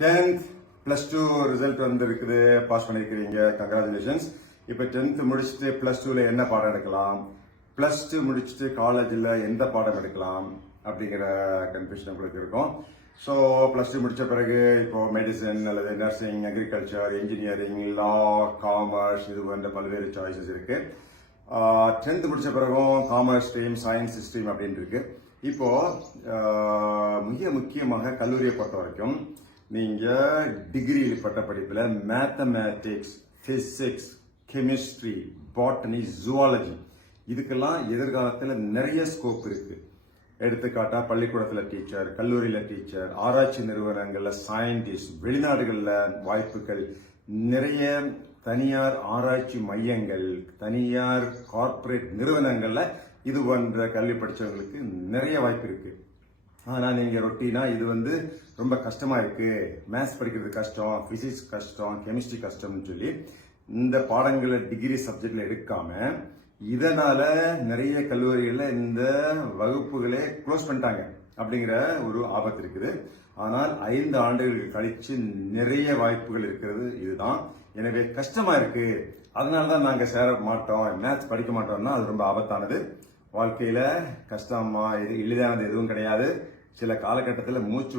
10th +2 result வந்திருக்குது, pass பண்ணிருக்கிறீங்க, congratulations. இப்போ 10th முடிச்சுட்டு +2ல என்ன பாடம் எடுக்கலாம், +2 முடிச்சுட்டு காலேஜில் எந்த பாடம் எடுக்கலாம் அப்படிங்கிற கன்ஃபியூஷன் உங்களுக்கு இருக்கும். ஸோ +2 முடிச்ச பிறகு இப்போ மெடிசன் அல்லது நர்சிங், அக்ரிகல்ச்சர், இன்ஜினியரிங், லா, காமர்ஸ், இது போன்ற பல்வேறு சாய்ஸஸ் இருக்கு. 10th முடிச்ச பிறகும் காமர்ஸ் ஸ்ட்ரீம், சயின்ஸ் ஸ்ட்ரீம் அப்படின்னு இருக்கு. இப்போ மிக முக்கியமாக கல்லூரியை பொறுத்த வரைக்கும் நீங்க டிகிரி பட்ட படிப்புல mathematics, physics, chemistry, botany, zoology இதுக்கெல்லாம் எதிர்காலத்தில் நிறைய ஸ்கோப் இருக்கு. எடுத்துக்காட்டா பள்ளிக்கூடத்துல டீச்சர், கல்லூரியில டீச்சர், ஆராய்ச்சி நிறுவனங்கள்ல சயின்டிஸ்ட், வெளிநாடுகள்ல வாய்ப்புகள் நிறைய, தனியார் ஆராய்ச்சி மையங்கள், தனியார் கார்ப்பரேட் நிறுவனங்கள்ல இது போன்ற கல்வி படிச்சவங்களுக்கு நிறைய வாய்ப்பு இருக்கு. ஆனா நீங்க ரொட்டீனா இது ரொம்ப கஷ்டமா இருக்கு, மேத்ஸ் படிக்கிறது கஷ்டம், பிசிக்ஸ் கஷ்டம், கெமிஸ்ட்ரி கஷ்டம்னு சொல்லி இந்த பாடங்களை டிகிரி சப்ஜெக்ட்ல எடுக்காம இதனால நிறைய கல்லூரிகள்ல இந்த வகுப்புகளே க்ளோஸ் பண்ணிட்டாங்க அப்படிங்கிற ஒரு ஆபத்து இருக்குது. ஆனால் 5 ஆண்டுகள் கழிச்சு நிறைய வாய்ப்புகள் இருக்கிறது இதுதான். எனவே கஷ்டமா இருக்கு, அதனாலதான் நாங்க சேர மாட்டோம், மேத்ஸ் படிக்க மாட்டோம்னா அது ரொம்ப ஆபத்தானது. வாழ்க்கையில கஷ்டமா எளிதானது எதுவும் கிடையாது. சில காலகட்டத்தில் மூச்சு